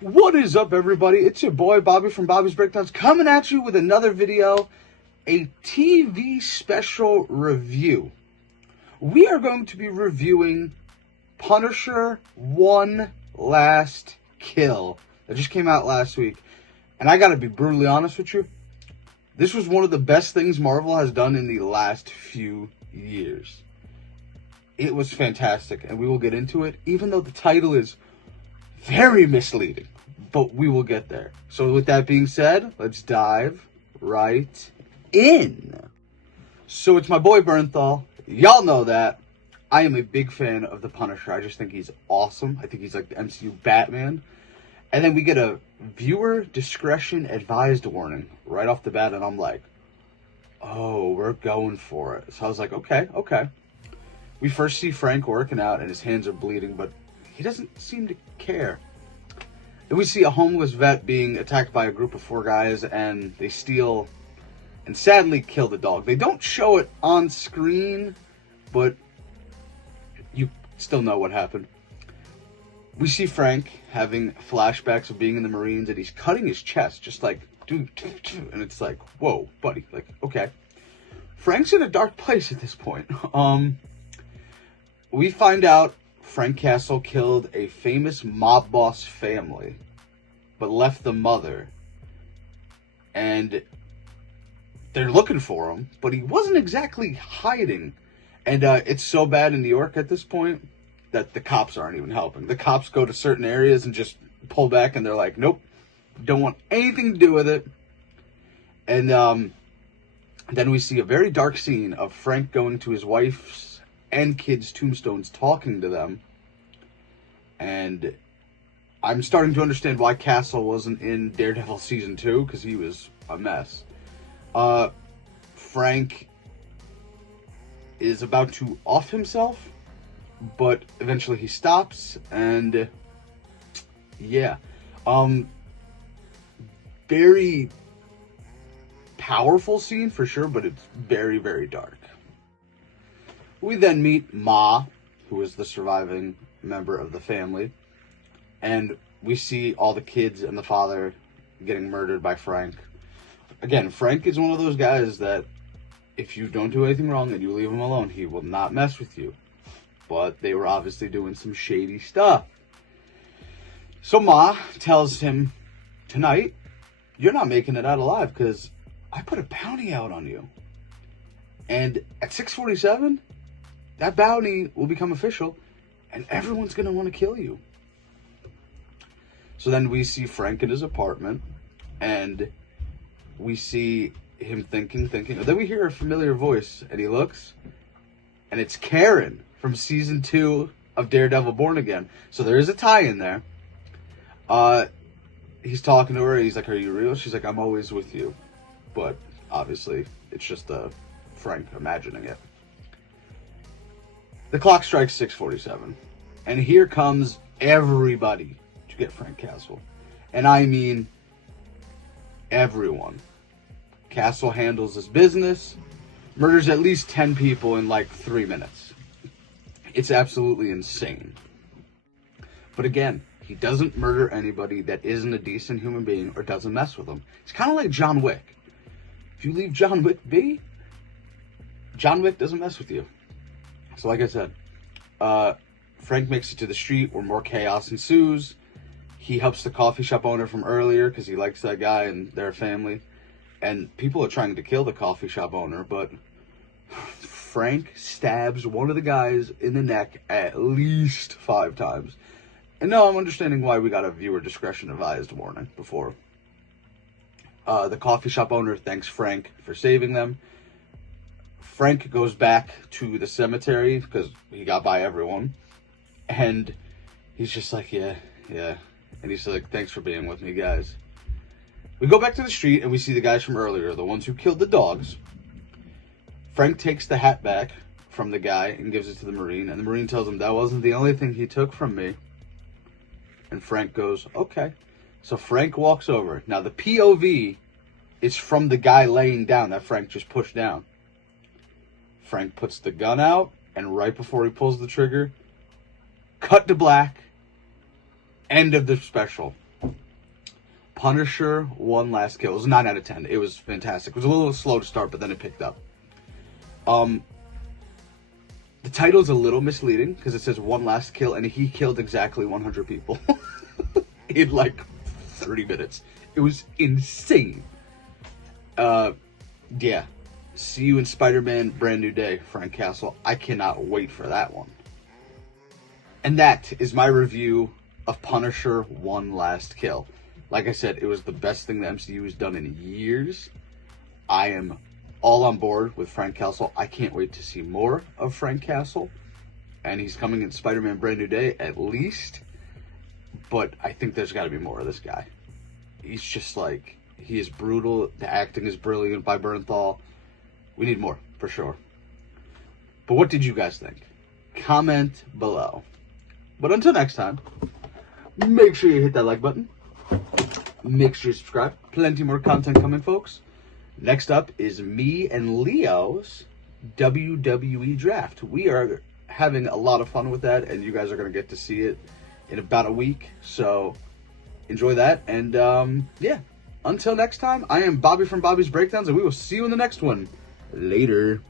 What is up, everybody? It's your boy Bobby from Bobby's Breakdowns coming at you with another video, a TV special review. We are going to be reviewing Punisher One Last Kill that just came out last week. And I gotta be brutally honest with you, this was one of the best things Marvel has done in the last few years. It was fantastic, and we will get into it, even though the title is very misleading, but we will get there. So with that being said, let's dive right in. So it's my boy Bernthal. Y'all know that. I am a big fan of the Punisher. I just think he's awesome. I think he's like the MCU Batman. And then we get a viewer discretion advised warning right off the bat, and I'm like, oh, we're going for it. So I was like, okay. We first see Frank working out, and his hands are bleeding, but he doesn't seem to care. Then we see a homeless vet being attacked by a group of 4 guys, and they steal and sadly kill the dog. They don't show it on screen, but you still know what happened. We see Frank having flashbacks of being in the Marines, and he's cutting his chest, just like, dude, and it's like, whoa, buddy, like, okay. Frank's in a dark place at this point. We find out Frank Castle killed a famous mob boss family, but left the mother. And they're looking for him, but he wasn't exactly hiding. And it's so bad in New York at this point that the cops aren't even helping. The cops go to certain areas and just pull back, and they're like, nope, don't want anything to do with it. And then we see a very dark scene of Frank going to his wife's and kids' tombstones, talking to them. And I'm starting to understand why Castle wasn't in Daredevil Season 2, because he was a mess. Frank is about to off himself, but eventually he stops, and yeah. Very powerful scene for sure, but it's very, very dark. We then meet Ma, who is the surviving member of the family, and we see all the kids and the father getting murdered by Frank. Again, Frank is one of those guys that if you don't do anything wrong and you leave him alone, he will not mess with you. But they were obviously doing some shady stuff. So Ma tells him, tonight, you're not making it out alive because I put a bounty out on you. And at 6:47, that bounty will become official, and everyone's going to want to kill you. So then we see Frank in his apartment, and we see him thinking. And then we hear a familiar voice, and he looks, and it's Karen from Season 2 of Daredevil Born Again. So there is a tie-in there. He's talking to her, he's like, are you real? She's like, I'm always with you. But obviously, it's just Frank imagining it. The clock strikes 6:47, and here comes everybody to get Frank Castle. And I mean everyone. Castle handles his business, murders at least 10 people in like 3 minutes. It's absolutely insane. But again, he doesn't murder anybody that isn't a decent human being or doesn't mess with them. It's kind of like John Wick. If you leave John Wick be, John Wick doesn't mess with you. So like I said, Frank makes it to the street where more chaos ensues. He helps the coffee shop owner from earlier because he likes that guy and their family. And people are trying to kill the coffee shop owner, but Frank stabs one of the guys in the neck at least 5 times. And now I'm understanding why we got a viewer discretion advised warning before. The coffee shop owner thanks Frank for saving them. Frank goes back to the cemetery because he got by everyone. And he's just like, yeah. And he's like, thanks for being with me, guys. We go back to the street and we see the guys from earlier, the ones who killed the dogs. Frank takes the hat back from the guy and gives it to the Marine. And the Marine tells him that wasn't the only thing he took from me. And Frank goes, okay. So Frank walks over. Now the POV is from the guy laying down that Frank just pushed down. Frank puts the gun out, and right before he pulls the trigger, cut to black, end of the special. Punisher One Last Kill. It was a 9 out of 10. It was fantastic. It was a little slow to start, but then it picked up. The title's a little misleading because it says One Last Kill, and he killed exactly 100 people in like 30 minutes. It was insane. Yeah. See you in Spider-Man Brand New Day, Frank Castle. I cannot wait for that one. And that is my review of Punisher One Last Kill. Like I said, it was the best thing the MCU has done in years. I am all on board with Frank Castle. I can't wait to see more of Frank Castle. And he's coming in Spider-Man Brand New Day, at least. But I think there's got to be more of this guy. He's just like, he is brutal. The acting is brilliant by Bernthal. We need more, for sure. But what did you guys think? Comment below. But until next time, make sure you hit that like button. Make sure you subscribe. Plenty more content coming, folks. Next up is me and Leo's WWE draft. We are having a lot of fun with that, and you guys are going to get to see it in about a week. So enjoy that. And yeah, until next time, I am Bobby from Bobby's Breakdowns, and we will see you in the next one. Later.